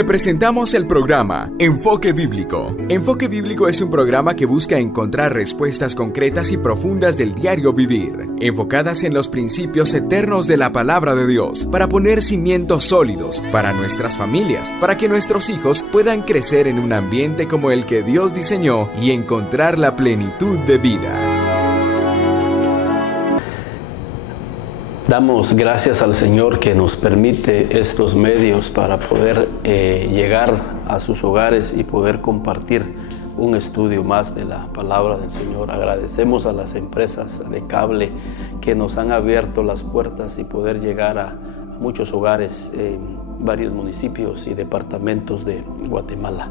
Te presentamos el programa Enfoque Bíblico. Enfoque Bíblico es un programa que busca encontrar respuestas concretas y profundas del diario vivir, enfocadas en los principios eternos de la palabra de Dios, para poner cimientos sólidos para nuestras familias, para que nuestros hijos puedan crecer en un ambiente como el que Dios diseñó y encontrar la plenitud de vida. Damos gracias al Señor que nos permite estos medios para poder llegar a sus hogares y poder compartir un estudio más de la palabra del Señor. Agradecemos a las empresas de cable que nos han abierto las puertas y poder llegar a muchos hogares en varios municipios y departamentos de Guatemala.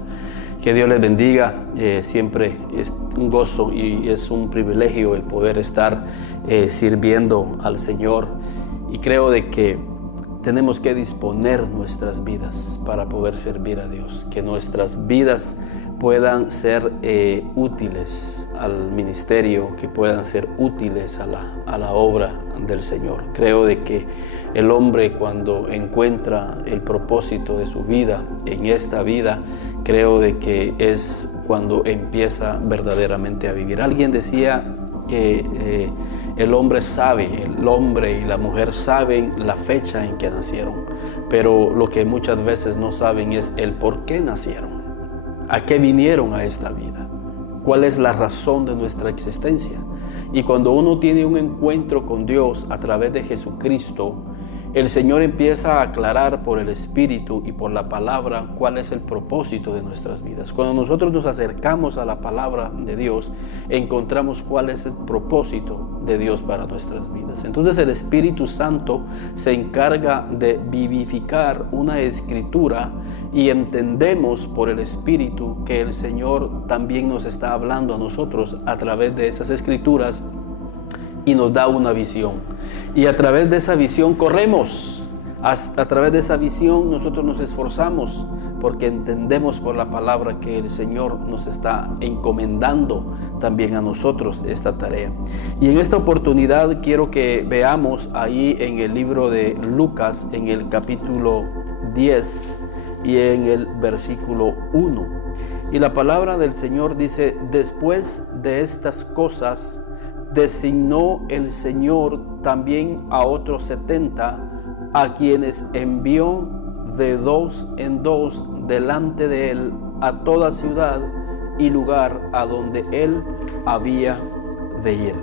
Que Dios les bendiga, siempre es un gozo y es un privilegio el poder estar sirviendo al Señor. Y creo de que tenemos que disponer nuestras vidas para poder servir a Dios, que nuestras vidas puedan ser útiles al ministerio, que puedan ser útiles a la obra del Señor. Creo de que el hombre, cuando encuentra el propósito de su vida en esta vida, creo de que es cuando empieza verdaderamente a vivir. Alguien decía que el hombre y la mujer saben la fecha en que nacieron, pero lo que muchas veces no saben es el por qué nacieron, a qué vinieron a esta vida, cuál es la razón de nuestra existencia. Y cuando uno tiene un encuentro con Dios a través de Jesucristo, el Señor empieza a aclarar por el Espíritu y por la palabra cuál es el propósito de nuestras vidas. Cuando nosotros nos acercamos a la palabra de Dios, encontramos cuál es el propósito de Dios para nuestras vidas. Entonces el Espíritu Santo se encarga de vivificar una escritura y entendemos por el Espíritu que el Señor también nos está hablando a nosotros a través de esas escrituras y nos da una visión. Y a través de esa visión corremos, a través de esa visión nosotros nos esforzamos porque entendemos por la palabra que el Señor nos está encomendando también a nosotros esta tarea. Y en esta oportunidad quiero que veamos ahí en el libro de Lucas, en el capítulo 10 y en el versículo 1. Y la palabra del Señor dice: después de estas cosas, designó el Señor también a otros 70, a quienes envió de 2 en 2 delante de él a toda ciudad y lugar a donde él había de ir.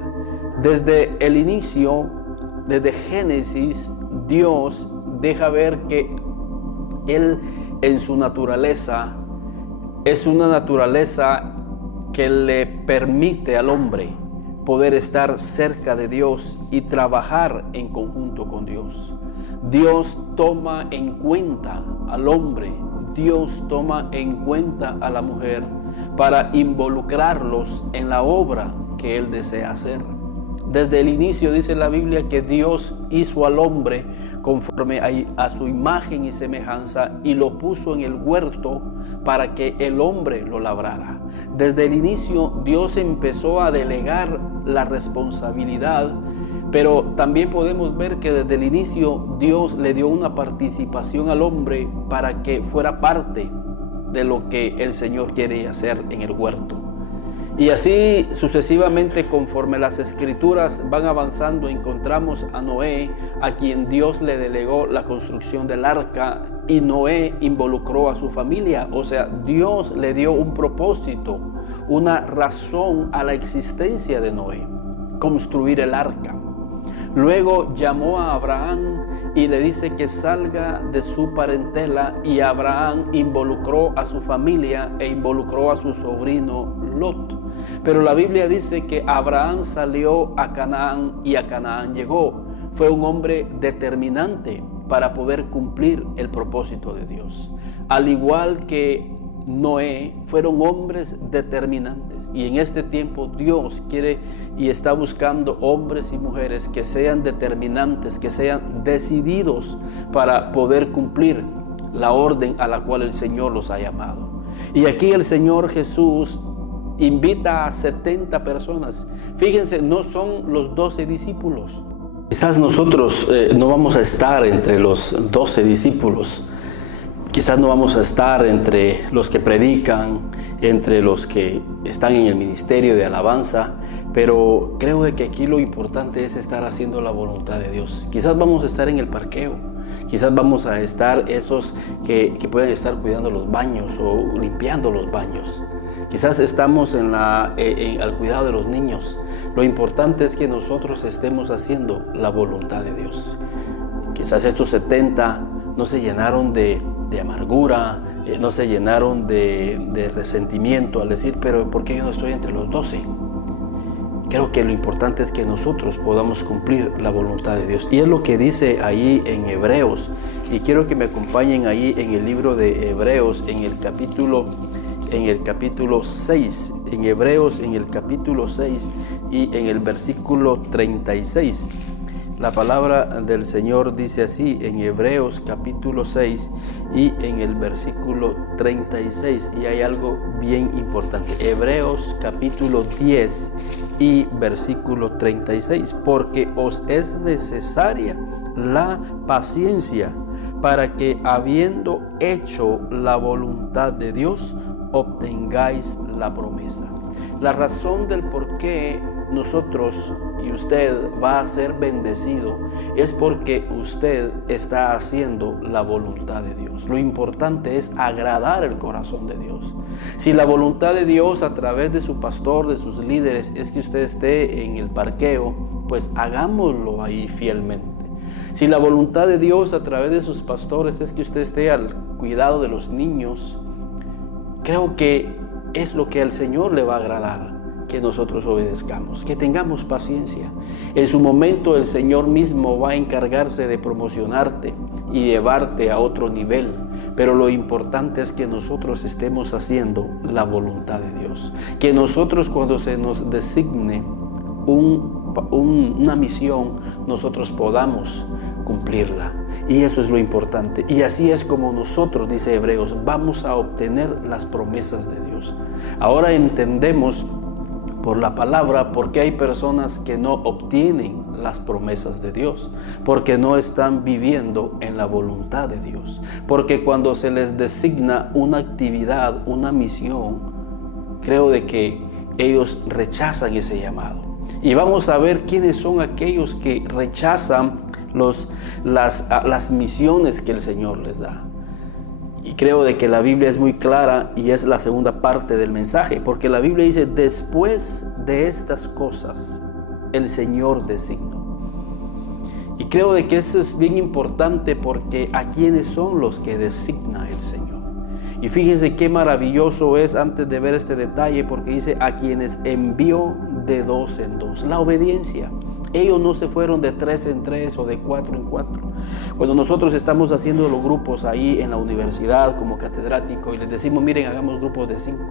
Desde el inicio, desde Génesis, Dios deja ver que él en su naturaleza es una naturaleza que le permite al hombre poder estar cerca de Dios y trabajar en conjunto con Dios. Dios toma en cuenta al hombre, Dios toma en cuenta a la mujer para involucrarlos en la obra que Él desea hacer. Desde el inicio dice la Biblia que Dios hizo al hombre conforme a su imagen y semejanza y lo puso en el huerto para que el hombre lo labrara. Desde el inicio Dios empezó a delegar la responsabilidad, pero también podemos ver que desde el inicio Dios le dio una participación al hombre para que fuera parte de lo que el Señor quiere hacer en el huerto. Y así sucesivamente, conforme las escrituras van avanzando, encontramos a Noé, a quien Dios le delegó la construcción del arca, y Noé involucró a su familia. O sea, Dios le dio un propósito, una razón a la existencia de Noé: construir el arca. Luego llamó a Abraham y le dice que salga de su parentela, y Abraham involucró a su familia e involucró a su sobrino Lot. Pero la Biblia dice que Abraham salió a Canaán y a Canaán llegó. Fue un hombre determinante para poder cumplir el propósito de Dios. Al igual que Noé, fueron hombres determinantes. Y en este tiempo Dios quiere y está buscando hombres y mujeres que sean determinantes, que sean decididos para poder cumplir la orden a la cual el Señor los ha llamado. Y aquí el Señor Jesús invita a 70 personas. Fíjense, no son los 12 discípulos. Quizás nosotros no vamos a estar entre los 12 discípulos. Quizás no vamos a estar entre los que predican, entre los que están en el ministerio de alabanza, pero creo que aquí lo importante es estar haciendo la voluntad de Dios. Quizás vamos a estar en el parqueo, quizás vamos a estar esos que pueden estar cuidando los baños o limpiando los baños. Quizás estamos al cuidado de los niños. Lo importante es que nosotros estemos haciendo la voluntad de Dios. Quizás estos 70 no se llenaron de amargura, no se llenaron de resentimiento al decir, pero ¿por qué yo no estoy entre los 12? Creo que lo importante es que nosotros podamos cumplir la voluntad de Dios. Y es lo que dice ahí en Hebreos. Y quiero que me acompañen ahí en el libro de Hebreos, en el capítulo 6. En Hebreos, en el capítulo 6 y en el versículo 36. La palabra del Señor dice así en Hebreos capítulo 6 y en el versículo 36. Y hay algo bien importante. Hebreos capítulo 10 y versículo 36. Porque os es necesaria la paciencia para que, habiendo hecho la voluntad de Dios, obtengáis la promesa. La razón del por qué nosotros y usted va a ser bendecido es porque usted está haciendo la voluntad de Dios. Lo importante es agradar el corazón de Dios. Si la voluntad de Dios a través de su pastor, de sus líderes, es que usted esté en el parqueo, pues hagámoslo ahí fielmente. Si la voluntad de Dios a través de sus pastores es que usted esté al cuidado de los niños, creo que es lo que al Señor le va a agradar, que nosotros obedezcamos, que tengamos paciencia. En su momento el Señor mismo va a encargarse de promocionarte y llevarte a otro nivel, pero lo importante es que nosotros estemos haciendo la voluntad de Dios, que nosotros, cuando se nos designe una misión, nosotros podamos cumplirla. Y eso es lo importante. Y así es como nosotros, dice Hebreos, vamos a obtener las promesas de Dios. Ahora entendemos por la palabra por qué hay personas que no obtienen las promesas de Dios, porque no están viviendo en la voluntad de Dios. Porque cuando se les designa una actividad, una misión, creo de que ellos rechazan ese llamado. Y vamos a ver quiénes son aquellos que rechazan las misiones que el Señor les da. Y creo de que la Biblia es muy clara y es la segunda parte del mensaje, porque la Biblia dice: después de estas cosas el Señor designó. Y creo de que eso es bien importante, porque ¿a quiénes son los que designa el Señor? Y fíjense qué maravilloso es, antes de ver este detalle, porque dice: a quienes envió de 2 en 2. La obediencia. Ellos no se fueron de 3 en 3 o de 4 en 4. Cuando nosotros estamos haciendo los grupos ahí en la universidad como catedrático y les decimos: miren, hagamos grupos de 5,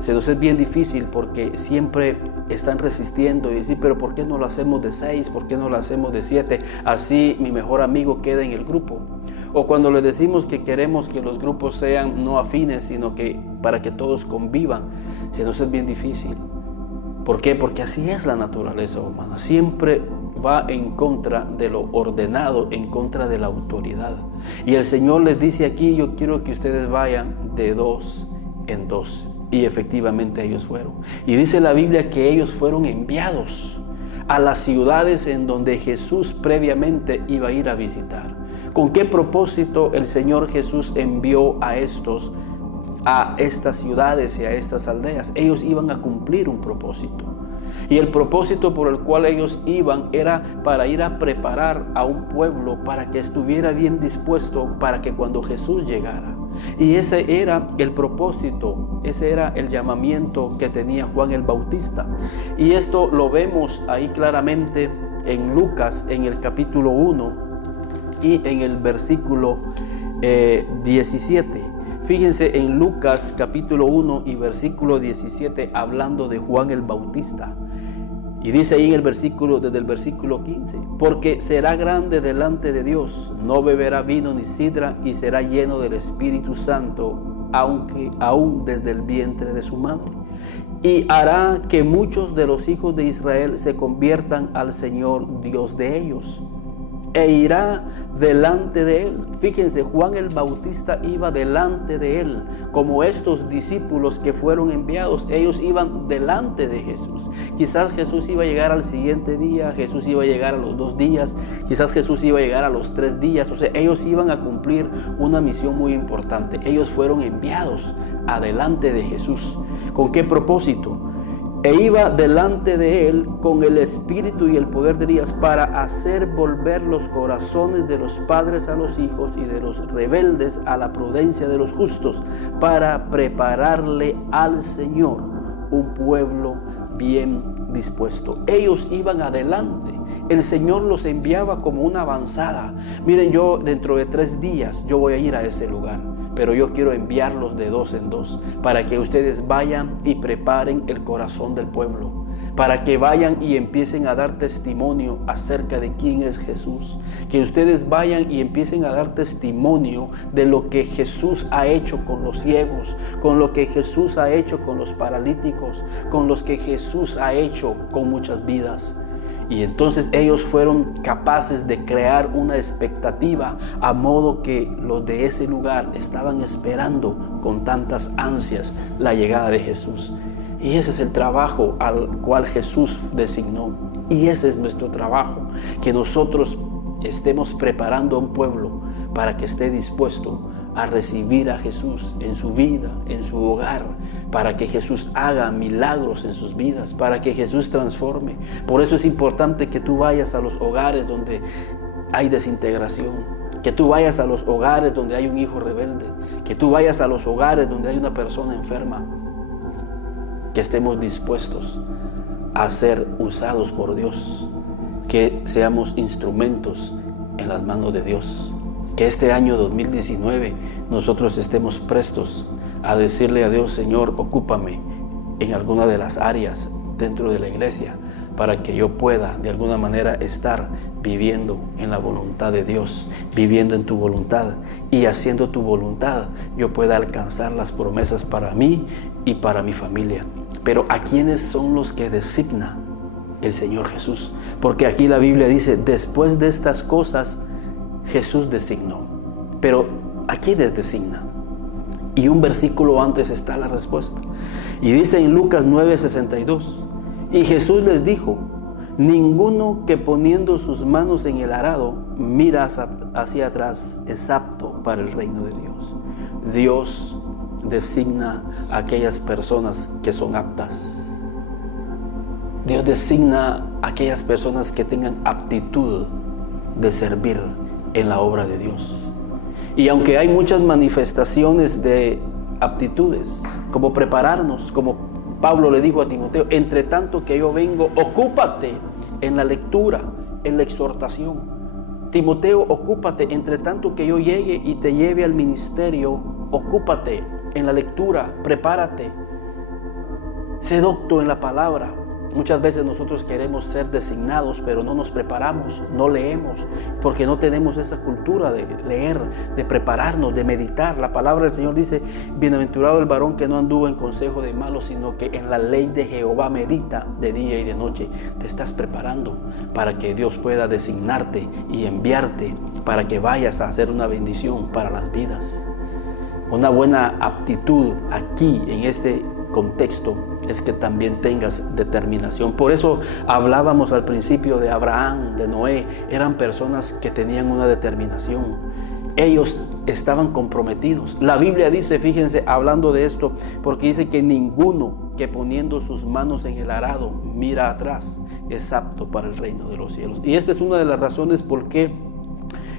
se nos es bien difícil, porque siempre están resistiendo y decir: pero ¿por qué no lo hacemos de 6? ¿Por qué no lo hacemos de 7? Así mi mejor amigo queda en el grupo. O cuando les decimos que queremos que los grupos sean no afines, sino que para que todos convivan, se nos es bien difícil. ¿Por qué? Porque así es la naturaleza humana. Siempre va en contra de lo ordenado, en contra de la autoridad. Y el Señor les dice aquí: yo quiero que ustedes vayan de 2 en 2. Y efectivamente ellos fueron. Y dice la Biblia que ellos fueron enviados a las ciudades en donde Jesús previamente iba a ir a visitar. ¿Con qué propósito el Señor Jesús envió a estas ciudades y a estas aldeas? Ellos iban a cumplir un propósito. Y el propósito por el cual ellos iban era para ir a preparar a un pueblo para que estuviera bien dispuesto para que cuando Jesús llegara. Y ese era el propósito, ese era el llamamiento que tenía Juan el Bautista. Y esto lo vemos ahí claramente en Lucas, en el capítulo 1 y en el versículo 17. Fíjense en Lucas capítulo 1 y versículo 17, hablando de Juan el Bautista. Y dice ahí en el versículo, desde el versículo 15: porque será grande delante de Dios, no beberá vino ni sidra, y será lleno del Espíritu Santo, aún desde el vientre de su madre. Y hará que muchos de los hijos de Israel se conviertan al Señor Dios de ellos. e irá delante de él. Fíjense, Juan el Bautista iba delante de él, como estos discípulos que fueron enviados, ellos iban delante de Jesús. Quizás Jesús iba a llegar al siguiente día, Jesús iba a llegar a los 2 días, quizás Jesús iba a llegar a los 3 días, o sea, ellos iban a cumplir una misión muy importante. Ellos fueron enviados adelante de Jesús. ¿Con qué propósito? E iba delante de él con el espíritu y el poder de Elías para hacer volver los corazones de los padres a los hijos y de los rebeldes a la prudencia de los justos, para prepararle al Señor un pueblo bien dispuesto. Ellos iban adelante. El Señor los enviaba como una avanzada. Miren, yo dentro de 3 días yo voy a ir a ese lugar, pero yo quiero enviarlos de 2 en 2 para que ustedes vayan y preparen el corazón del pueblo, para que vayan y empiecen a dar testimonio acerca de quién es Jesús, que ustedes vayan y empiecen a dar testimonio de lo que Jesús ha hecho con los ciegos, con lo que Jesús ha hecho con los paralíticos, con los que Jesús ha hecho con muchas vidas. Y entonces ellos fueron capaces de crear una expectativa, a modo que los de ese lugar estaban esperando con tantas ansias la llegada de Jesús. Y ese es el trabajo al cual Jesús designó. Y ese es nuestro trabajo, que nosotros estemos preparando a un pueblo para que esté dispuesto a recibir a Jesús en su vida, en su hogar, para que Jesús haga milagros en sus vidas, para que Jesús transforme. Por eso es importante que tú vayas a los hogares donde hay desintegración, que tú vayas a los hogares donde hay un hijo rebelde, que tú vayas a los hogares donde hay una persona enferma, que estemos dispuestos a ser usados por Dios, que seamos instrumentos en las manos de Dios. Que este año 2019 nosotros estemos prestos a decirle a Dios: Señor, ocúpame en alguna de las áreas dentro de la iglesia, para que yo pueda de alguna manera estar viviendo en la voluntad de Dios, viviendo en tu voluntad, y haciendo tu voluntad yo pueda alcanzar las promesas para mí y para mi familia. Pero ¿a quiénes son los que designa el Señor Jesús? Porque aquí la Biblia dice: después de estas cosas Jesús designó. Pero ¿a quiénes designa? Y un versículo antes está la respuesta. Y dice en Lucas 9:62: y Jesús les dijo: ninguno que poniendo sus manos en el arado mira hacia atrás es apto para el reino de Dios. Dios designa a aquellas personas que son aptas. Dios designa a aquellas personas que tengan aptitud de servir en la obra de Dios. Y aunque hay muchas manifestaciones de aptitudes, como prepararnos, como Pablo le dijo a Timoteo: entre tanto que yo vengo, ocúpate en la lectura, en la exhortación. Timoteo, ocúpate, entre tanto que yo llegue y te lleve al ministerio, ocúpate en la lectura, prepárate, sé docto en la palabra. Muchas veces nosotros queremos ser designados, pero no nos preparamos, no leemos, porque no tenemos esa cultura de leer, de prepararnos, de meditar. La palabra del Señor dice: bienaventurado el varón que no anduvo en consejo de malos, sino que en la ley de Jehová medita de día y de noche. Te estás preparando para que Dios pueda designarte y enviarte para que vayas a hacer una bendición para las vidas. Una buena aptitud aquí en este contexto es que también tengas determinación. Por eso hablábamos al principio de Abraham, de Noé. Eran personas que tenían una determinación. Ellos estaban comprometidos. La Biblia dice, fíjense, hablando de esto, porque dice que ninguno que poniendo sus manos en el arado mira atrás es apto para el reino de los cielos. Y esta es una de las razones por qué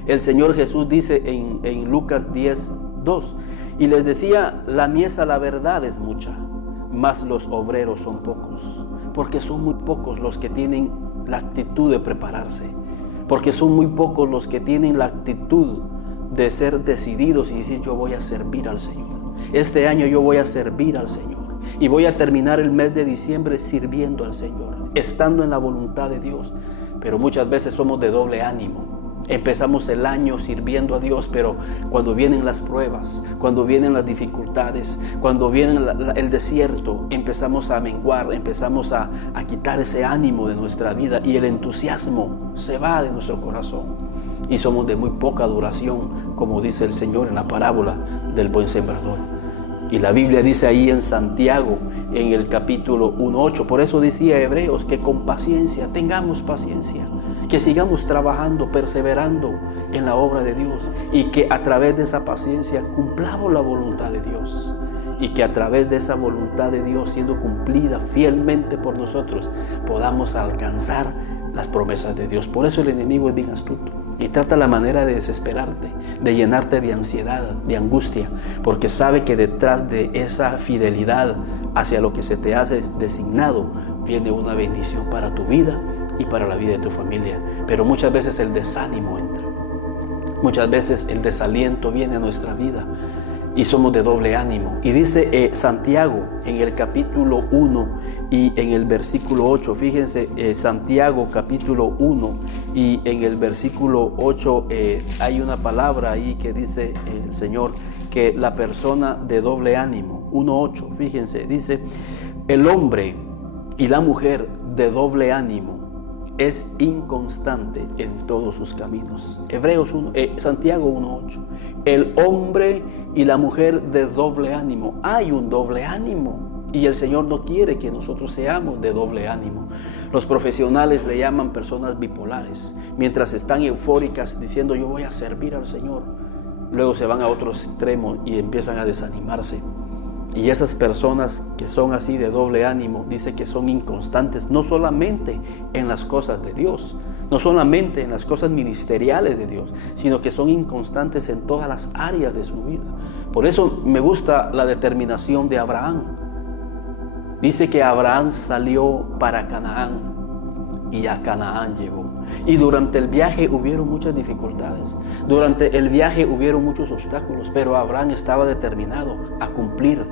el Señor Jesús dice en Lucas 10:2: y les decía: la mies a la verdad es mucha, mas los obreros son pocos. Porque son muy pocos los que tienen la actitud de prepararse, porque son muy pocos los que tienen la actitud de ser decididos y decir: yo voy a servir al Señor. Este año yo voy a servir al Señor, y voy a terminar el mes de diciembre sirviendo al Señor, estando en la voluntad de Dios. Pero muchas veces somos de doble ánimo. Empezamos el año sirviendo a Dios, pero cuando vienen las pruebas, cuando vienen las dificultades, cuando viene el desierto, empezamos a menguar, empezamos a quitar ese ánimo de nuestra vida, y el entusiasmo se va de nuestro corazón. y somos de muy poca duración, como dice el Señor en la parábola del buen sembrador. Y la Biblia dice ahí en Santiago, en el capítulo 1:8, por eso decía Hebreos que con paciencia, tengamos paciencia, que sigamos trabajando, perseverando en la obra de Dios, y que a través de esa paciencia cumplamos la voluntad de Dios, y que a través de esa voluntad de Dios siendo cumplida fielmente por nosotros, podamos alcanzar las promesas de Dios. Por eso el enemigo es bien astuto y trata la manera de desesperarte, de llenarte de ansiedad, de angustia, porque sabe que detrás de esa fidelidad hacia lo que se te hace designado viene una bendición para tu vida y para la vida de tu familia. Pero muchas veces el desánimo entra, muchas veces el desaliento viene a nuestra vida y somos de doble ánimo. Y dice Santiago en el capítulo 1 y en el versículo 8, fíjense, Santiago capítulo 1 y en el versículo 8 hay una palabra ahí que dice el Señor que la persona de doble ánimo, 1:8, fíjense, dice, el hombre y la mujer de doble ánimo es inconstante en todos sus caminos. Santiago 1:8. El hombre y la mujer de doble ánimo. Hay un doble ánimo y el Señor no quiere que nosotros seamos de doble ánimo. Los profesionales le llaman personas bipolares. Mientras están eufóricas diciendo yo voy a servir al Señor, luego se van a otro extremo y empiezan a desanimarse. Y esas personas que son así de doble ánimo, dice que son inconstantes, no solamente en las cosas de Dios, no solamente en las cosas ministeriales de Dios, sino que son inconstantes en todas las áreas de su vida. Por eso me gusta la determinación de Abraham. Dice que Abraham salió para Canaán y a Canaán llegó. Y durante el viaje hubieron muchas dificultades, durante el viaje hubieron muchos obstáculos, pero Abraham estaba determinado a cumplir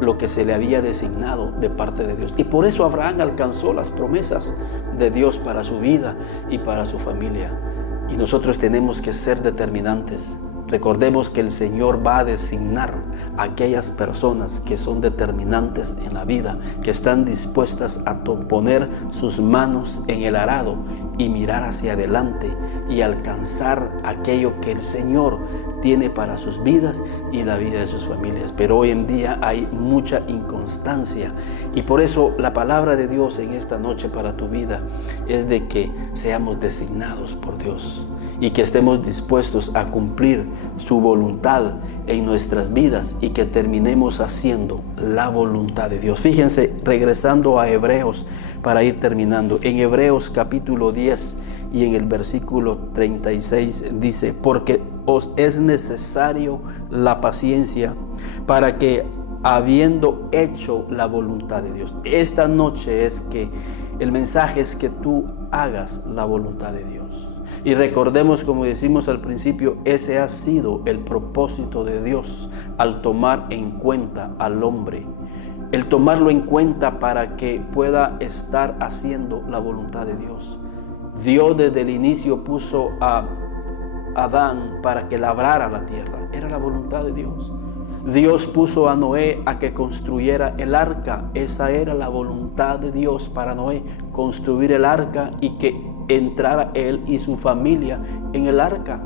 lo que se le había designado de parte de Dios. Y por eso Abraham alcanzó las promesas de Dios para su vida y para su familia. Y nosotros tenemos que ser determinantes. Recordemos que el Señor va a designar a aquellas personas que son determinantes en la vida, que están dispuestas a poner sus manos en el arado y mirar hacia adelante y alcanzar aquello que el Señor tiene para sus vidas y la vida de sus familias. Pero hoy en día hay mucha inconstancia y por eso la palabra de Dios en esta noche para tu vida es de que seamos designados por Dios y que estemos dispuestos a cumplir su voluntad en nuestras vidas y que terminemos haciendo la voluntad de Dios. Fíjense, regresando a Hebreos para ir terminando, en Hebreos capítulo 10 y en el versículo 36 dice, porque os es necesario la paciencia para que habiendo hecho la voluntad de Dios. Esta noche es que el mensaje es que tú hagas la voluntad de Dios. Y recordemos, como decimos al principio, ese ha sido el propósito de Dios al tomar en cuenta al hombre. El tomarlo en cuenta para que pueda estar haciendo la voluntad de Dios. Dios desde el inicio puso a Adán para que labrara la tierra. Era la voluntad de Dios. Dios puso a Noé a que construyera el arca. Esa era la voluntad de Dios para Noé, construir el arca y que entrara él y su familia en el arca.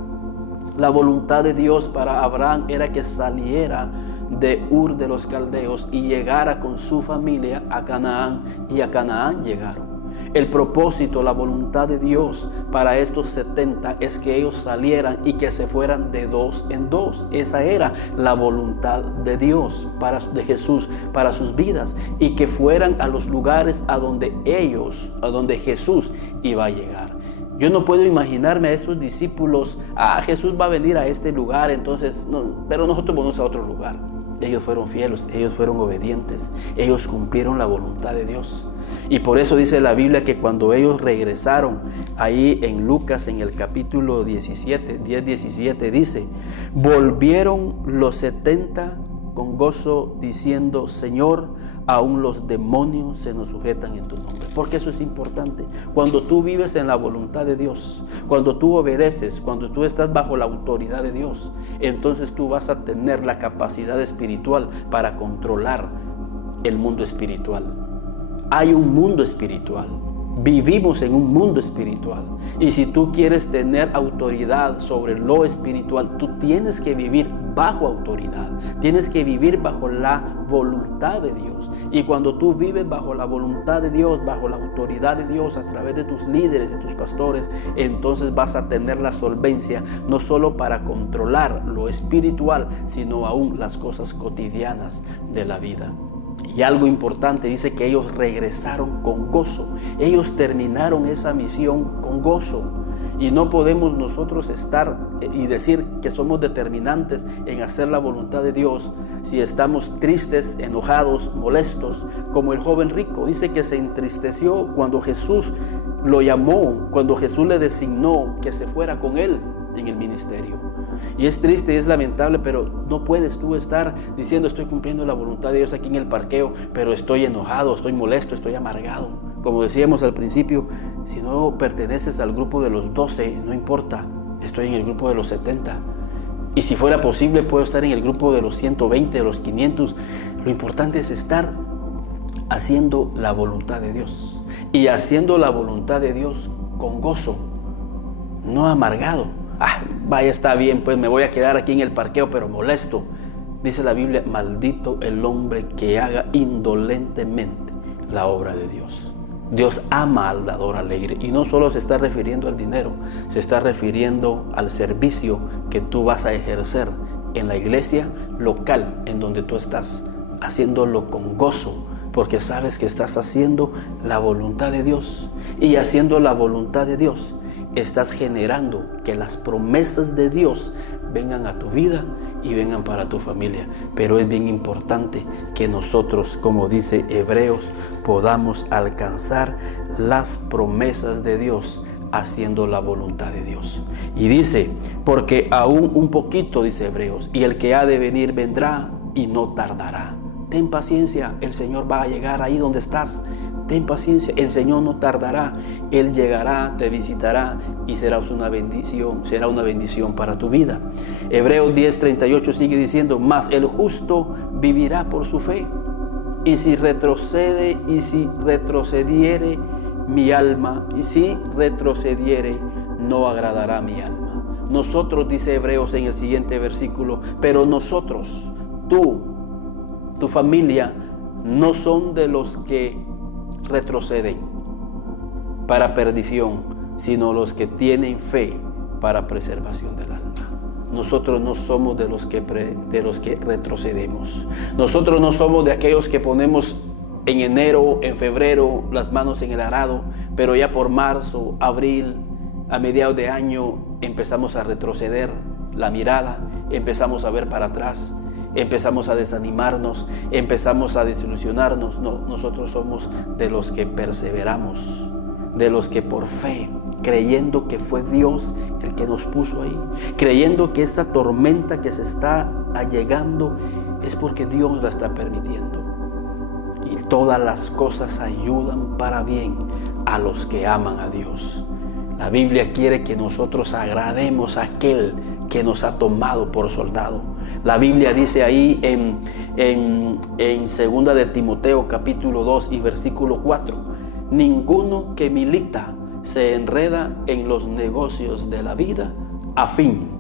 La voluntad de Dios para Abraham era que saliera de Ur de los Caldeos y llegara con su familia a Canaán, y a Canaán llegaron. El propósito, la voluntad de Dios para estos 70 es que ellos salieran y que se fueran de dos en dos. Esa era la voluntad de Dios, de Jesús, para sus vidas, y que fueran a los lugares a donde Jesús iba a llegar. Yo no puedo imaginarme a estos discípulos, Jesús va a venir a este lugar, entonces, no, pero nosotros vamos a otro lugar. Ellos fueron fieles, ellos fueron obedientes, ellos cumplieron la voluntad de Dios. Y por eso dice la Biblia que cuando ellos regresaron, ahí en Lucas en el capítulo 10-17 dice, volvieron los 70 con gozo diciendo, Señor, aún los demonios se nos sujetan en tu nombre. Porque eso es importante. Cuando tú vives en la voluntad de Dios, cuando tú obedeces, cuando tú estás bajo la autoridad de Dios, entonces tú vas a tener la capacidad espiritual para controlar el mundo espiritual. Hay un mundo espiritual Vivimos en un mundo espiritual. Y si tú quieres tener autoridad sobre lo espiritual, tú tienes que vivir bajo autoridad. Tienes que vivir bajo la voluntad de Dios. Y cuando tú vives bajo la voluntad de Dios, bajo la autoridad de Dios, a través de tus líderes, de tus pastores, entonces vas a tener la solvencia, no solo para controlar lo espiritual, sino aún las cosas cotidianas de la vida. Y algo importante, dice que ellos regresaron con gozo. Ellos terminaron esa misión con gozo. Y no podemos nosotros estar y decir que somos determinantes en hacer la voluntad de Dios si estamos tristes, enojados, molestos, como el joven rico. Dice que se entristeció cuando Jesús lo llamó, cuando Jesús le designó que se fuera con él en el ministerio. Y es triste y es lamentable, pero no puedes tú estar diciendo estoy cumpliendo la voluntad de Dios aquí en el parqueo, pero estoy enojado, estoy molesto, estoy amargado. Como decíamos al principio, si no perteneces al grupo de los 12, no importa, estoy en el grupo de los 70. Y si fuera posible, puedo estar en el grupo de los 120, de los 500. Lo importante es estar haciendo la voluntad de Dios. Y haciendo la voluntad de Dios con gozo, no amargado. Vaya, está bien, pues me voy a quedar aquí en el parqueo, pero molesto. Dice la Biblia, maldito el hombre que haga indolentemente la obra de Dios. Dios ama al dador alegre, y no solo se está refiriendo al dinero, se está refiriendo al servicio que tú vas a ejercer en la iglesia local en donde tú estás, haciéndolo con gozo, porque sabes que estás haciendo la voluntad de Dios. Y haciendo la voluntad de Dios, estás generando que las promesas de Dios vengan a tu vida y vengan para tu familia. Pero es bien importante que nosotros, como dice Hebreos, podamos alcanzar las promesas de Dios haciendo la voluntad de Dios. Y dice, porque aún un poquito, dice Hebreos, y el que ha de venir vendrá y no tardará. Ten paciencia, el Señor va a llegar ahí donde estás. Ten paciencia, el Señor no tardará, Él llegará, te visitará y será una bendición para tu vida. Hebreos 10:38 sigue diciendo, mas el justo vivirá por su fe, y si retrocediere mi alma, y si retrocediere, no agradará mi alma. Nosotros, dice Hebreos en el siguiente versículo, pero nosotros, tu familia, no son de los que retroceden para perdición, sino los que tienen fe para preservación del alma. Nosotros no somos de los que retrocedemos. Nosotros no somos de aquellos que ponemos en enero, en febrero, las manos en el arado, pero ya por marzo, abril, a mediados de año empezamos a retroceder la mirada, empezamos a ver para atrás, empezamos a desanimarnos, empezamos a desilusionarnos. No, nosotros somos de los que perseveramos, de los que por fe, creyendo que fue Dios el que nos puso ahí, creyendo que esta tormenta que se está allegando es porque Dios la está permitiendo. Y todas las cosas ayudan para bien a los que aman a Dios. La Biblia quiere que nosotros agrademos a aquel que nos ha tomado por soldado. La Biblia dice ahí en 2 de Timoteo capítulo 2 y versículo 4, ninguno que milita se enreda en los negocios de la vida a fin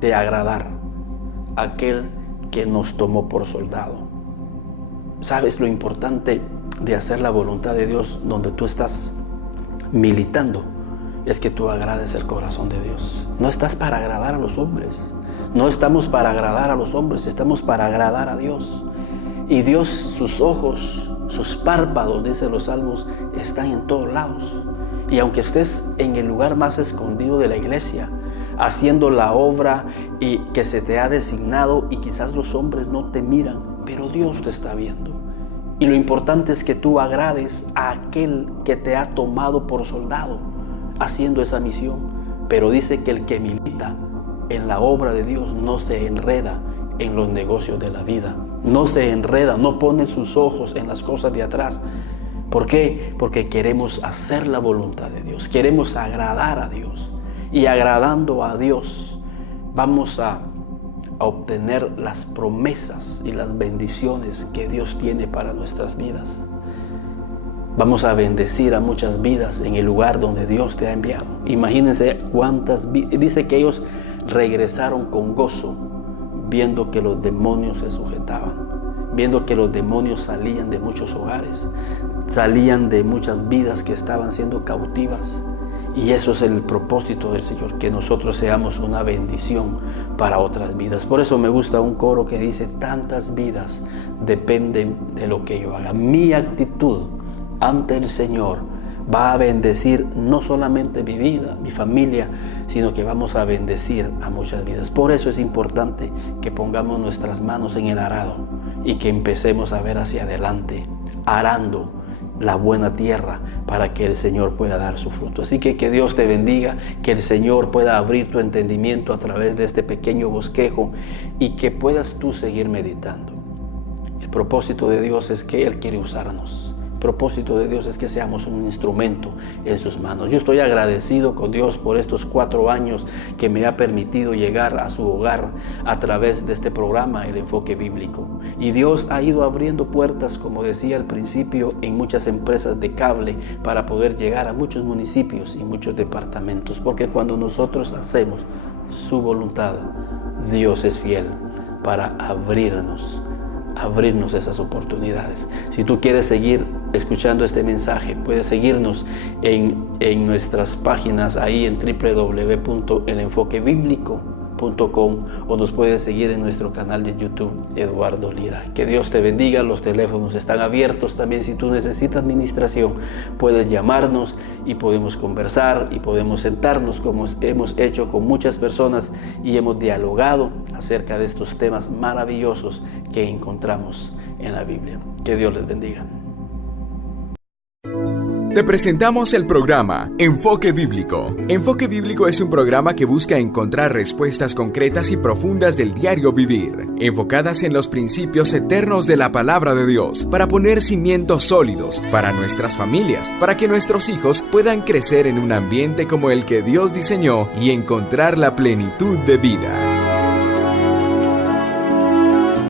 de agradar a aquel que nos tomó por soldado. ¿Sabes lo importante de hacer la voluntad de Dios donde tú estás militando? Es que tú agrades el corazón de Dios. No estás para agradar a los hombres. No estamos para agradar a los hombres, estamos para agradar a Dios. Y Dios, sus ojos, sus párpados, dicen los salmos, están en todos lados. Y aunque estés en el lugar más escondido de la iglesia, haciendo la obra y que se te ha designado, y quizás los hombres no te miran, pero Dios te está viendo. Y lo importante es que tú agrades a aquel que te ha tomado por soldado, haciendo esa misión. Pero dice que el que milita en la obra de Dios no se enreda en los negocios de la vida, no se enreda, no pone sus ojos en las cosas de atrás. ¿Por qué? Porque queremos hacer la voluntad de Dios, queremos agradar a Dios, y agradando a Dios vamos a obtener las promesas y las bendiciones que Dios tiene para nuestras vidas. Vamos a bendecir a muchas vidas en el lugar donde Dios te ha enviado. Imagínense cuántas vidas. Dice que ellos regresaron con gozo, viendo que los demonios se sujetaban, viendo que los demonios salían de muchos hogares, salían de muchas vidas que estaban siendo cautivas. Y eso es el propósito del Señor, que nosotros seamos una bendición para otras vidas. Por eso me gusta un coro que dice: tantas vidas dependen de lo que yo haga. Mi actitud ante el Señor va a bendecir no solamente mi vida, mi familia, sino que vamos a bendecir a muchas vidas. Por eso es importante que pongamos nuestras manos en el arado y que empecemos a ver hacia adelante, arando la buena tierra para que el Señor pueda dar su fruto. Así que Dios te bendiga, que el Señor pueda abrir tu entendimiento a través de este pequeño bosquejo y que puedas tú seguir meditando. El propósito de Dios es que Él quiere usarnos. El propósito de Dios es que seamos un instrumento en sus manos. Yo estoy agradecido con Dios por estos 4 años que me ha permitido llegar a su hogar a través de este programa, El Enfoque Bíblico. Y Dios ha ido abriendo puertas, como decía al principio, en muchas empresas de cable para poder llegar a muchos municipios y muchos departamentos. Porque cuando nosotros hacemos su voluntad, Dios es fiel para abrirnos esas oportunidades. Si tú quieres seguir escuchando este mensaje, puedes seguirnos en nuestras páginas ahí en www.elenfoquebiblico.com o nos puedes seguir en nuestro canal de YouTube, Eduardo Lira. Que Dios te bendiga. Los teléfonos están abiertos también. Si tú necesitas administración, puedes llamarnos y podemos conversar y podemos sentarnos, como hemos hecho con muchas personas, y hemos dialogado acerca de estos temas maravillosos que encontramos en la Biblia. Que Dios les bendiga. Te presentamos el programa Enfoque Bíblico. Enfoque Bíblico es un programa que busca encontrar respuestas concretas y profundas del diario vivir, enfocadas en los principios eternos de la palabra de Dios, para poner cimientos sólidos para nuestras familias, para que nuestros hijos puedan crecer en un ambiente como el que Dios diseñó y encontrar la plenitud de vida.